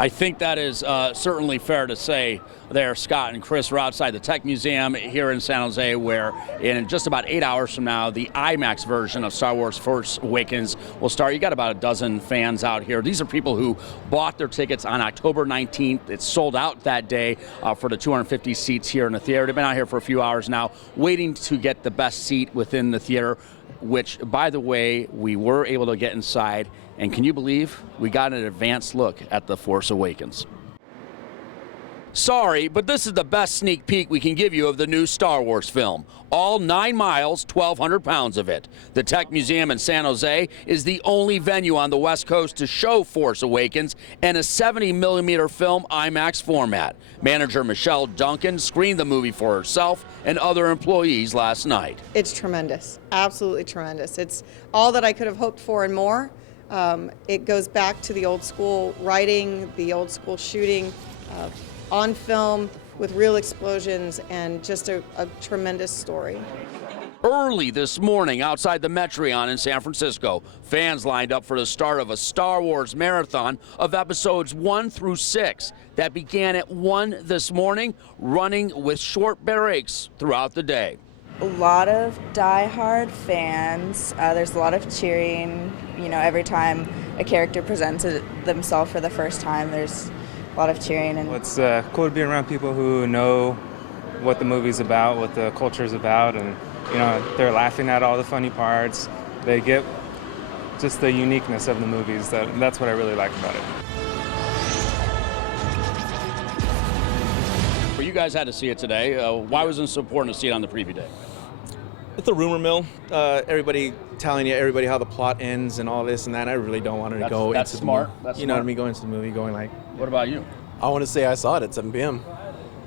I think that is certainly fair to say there, Scott and Chris. We're outside the Tech Museum here in San Jose, where in just about 8 hours from now, the IMAX version of Star Wars Force Awakens will start. You got about a dozen fans out here. These are people who bought their tickets on October 19th. It's sold out that day for the 250 seats here in the theater. They've been out here for a few hours now, waiting to get the best seat within the theater, which, by the way, we were able to get inside. And can you believe we got an advanced look at The Force Awakens? Sorry, but this is the best sneak peek we can give you of the new Star Wars film. All 9 miles, 1,200 pounds of it. The Tech Museum in San Jose is the only venue on the West Coast to show Force Awakens in a 70mm film IMAX format. Manager Michelle Duncan screened the movie for herself and other employees last night. It's tremendous, absolutely tremendous. It's all that I could have hoped for and more. It goes back to the old school writing, the old school shooting, on film with real explosions, and just a tremendous story. Early this morning outside the Metreon in San Francisco, fans lined up for the start of a Star Wars marathon of episodes 1 through 6 that began at 1 this morning, running with short breaks throughout the day. A lot of die-hard fans. There's a lot of cheering. You know, every time a character presents themselves for the first time, there's a lot of cheering. And it's cool to be around people who know what the movie's about, what the culture's about, and you know, they're laughing at all the funny parts. They get just the uniqueness of the movies. That's what I really like about it. Well, you guys had to see it today. Why was it so important to see it on the preview day? It's a rumor mill. Everybody telling everybody how the plot ends and all this and that. I really don't want to go that's into smart. the That's you know smart. what I mean? Go into the movie going like. What about you? I want to say I saw it at 7 p.m.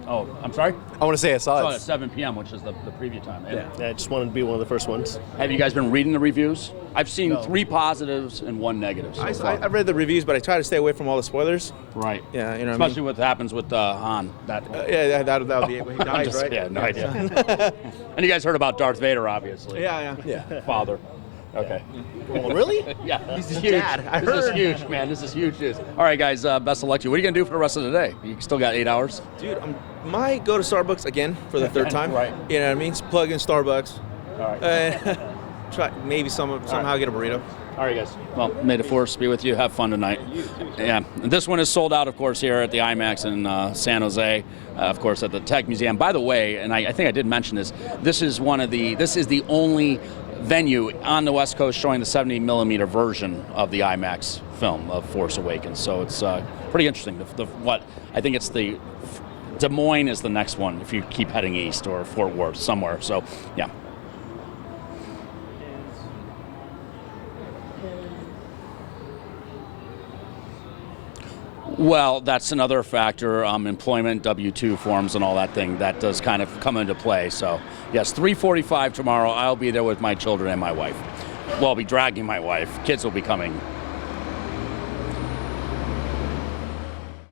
Oh, I'm sorry? I want to say I I saw saw it it. at 7 p.m., which is the preview time. Yeah. I just wanted to be one of the first ones. Have you guys been reading the reviews? I've seen No. 3 positives and 1 negative so far. I've read the reviews, but I try to stay away from all the spoilers. Right. Yeah, you know what I mean? Especially what happens with Han. Yeah, that'll be it when he I'm dies, just- right? Yeah, no idea. And you guys heard about Darth Vader, obviously. Yeah. Father. Okay. Oh, really? Yeah. He's his huge. dad. I This is heard. huge, man. This is huge news. All right, guys, best of luck to you. What are you going to do for the rest of the day? You still got 8 hours? Dude, might go to Starbucks again for the third time. Right. You know what I mean? Just plug in Starbucks. All right. Try maybe somehow get a burrito. All right, guys. Well, may the Force be with you. Have fun tonight. Yeah. And this one is sold out, of course, here at the IMAX in San Jose, of course, at the Tech Museum. By the way, and I think I did mention this, this is the only venue on the West Coast showing the 70mm version of the IMAX film of Force Awakens. So it's pretty interesting. I think it's the Des Moines is the next one if you keep heading east, or Fort Worth, somewhere. So, yeah. Well, that's another factor, employment, W-2 forms and all that thing, that does kind of come into play. So, yes, 3:45 tomorrow, I'll be there with my children and my wife. Well, I'll be dragging my wife. Kids will be coming